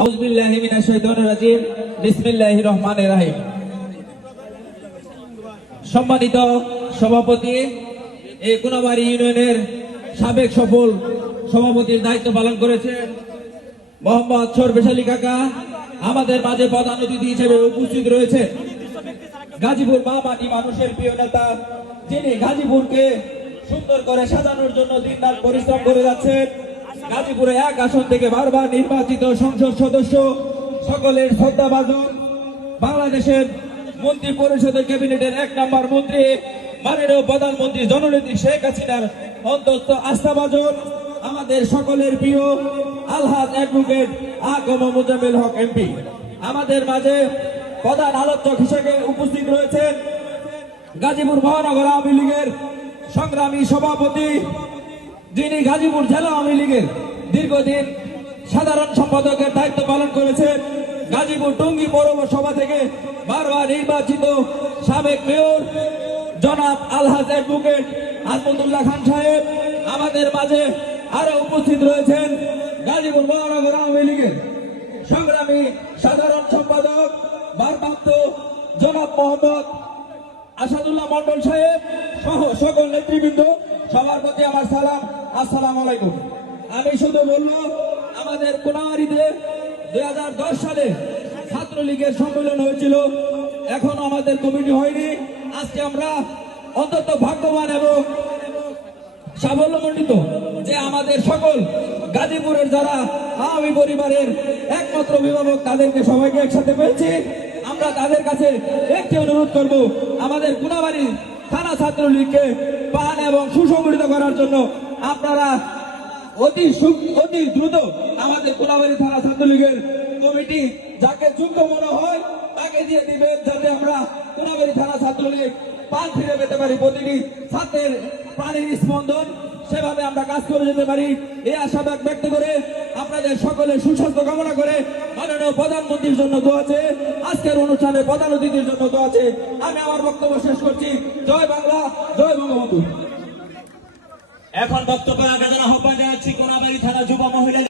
আউযুবিল্লাহি মিনাশ শাইতানির রাজিম। বিসমিল্লাহির রহমানির রহিম। সম্মানিত সভাপতি, এই কোনাবাড়ি ইউনিয়নের সাবেক সফল সভাপতির দায়িত্ব পালন করেছেন মোহাম্মদ শরফেশ আলী কাকা, আমাদের মাঝে প্রধান অতিথি হিসেবে উপস্থিত রয়েছে গাজীপুর মা মাটি মানুষের প্রিয় নেতা, যিনি গাজীপুরকে সুন্দর করে সাজানোর জন্য দিনরাত পরিশ্রম করে যাচ্ছেন। গাজীপুরে এক আসন থেকে বারবার নির্বাচিত সংসদ সদস্য, সকলের শ্রদ্ধাভাজন, বাংলাদেশের মন্ত্রী পরিষদের ক্যাবিনেটের 1 নম্বর মন্ত্রী, মাননীয় প্রধানমন্ত্রী জননেত্রী শেখ হাসিনার অন্তত আস্থাভাজন, আমাদের সকলের প্রিয় আলহাজ অ্যাডভোকেট আকম মোজাম্মেল হক এমপি। আমাদের মাঝে প্রধান আলোচক হিসেবে উপস্থিত রয়েছেন গাজীপুর মহানগর আওয়ামী লীগের সংগ্রামী সভাপতি, যিনি গাজীপুর জেলা আওয়ামী লীগের দীর্ঘদিন সাধারণ সম্পাদকের দায়িত্ব পালন করেছেন। গাজীপুর টঙ্গী পৌরসভা থেকে বারবার নির্বাচিত সাবেক মেয়র জনাব আলহাজ অ্যাডভোকেট আজমতুল্লাহ খান সাহেব। আমাদের মাঝে আরো উপস্থিত রয়েছেন গাজীপুর মহানগর আওয়ামী লীগের সংগ্রামী সাধারণ সম্পাদক ভারপ্রাপ্ত জনাব মোহাম্মদ আসাদুল্লাহ মন্ডল সাহেব সহ সকল নেতৃবৃন্দ। সবার প্রতি আমার সালাম, আসসালামু আলাইকুম। আমি শুধু বলবো, আমাদের কোনাবাড়িতে 2010 সালে ছাত্রলীগের সম্মেলন হয়েছিল, এখনো আমাদের কমিটি হয়নি। আজকে আমরা অন্তত ভাগ্যবান এবং সাফল্যমণ্ডিত যে আমাদের সকল গাজীপুরের যারা আওয়ামী পরিবারের একমাত্র অভিভাবক, তাদেরকে সবাইকে একসাথে পেয়েছি। আমরা তাদের কাছে একটি অনুরোধ করব, আমাদের কোনাবাড়ি থানা ছাত্রলীগকে পান এবং সুসংগঠিত করার জন্য আপনারা অতি দ্রুত আমাদের কোনাবাড়ি থানা ছাত্রলীগের কমিটি যাকে যোগ্য মনে হয় তাকে দিয়ে দিবেন, যাতে আমরা কোনাবাড়ি থানা ছাত্রলীগ পান ফিরে পেতে পারি। প্রতিটি ছাত্রের প্রাণের স্পন্দন, সেভাবে আমরা কাজ করে যেতে পারি। এই আশাবাদ ব্যক্ত করে আপনাদের সকলের সুস্বাস্থ্য কামনা করে মাননীয় প্রধানমন্ত্রীর জন্য দোয়া আছে, আজকের অনুষ্ঠানে প্রধান অতিথির জন্য দোয়া আছে। আমি আমার বক্তব্য শেষ করছি। জয় বাংলা, জয় বঙ্গবন্ধু। এখন বক্তব্য আগে আহ্বান জানাচ্ছি কোনাবাড়ি থানা যুব মহিলা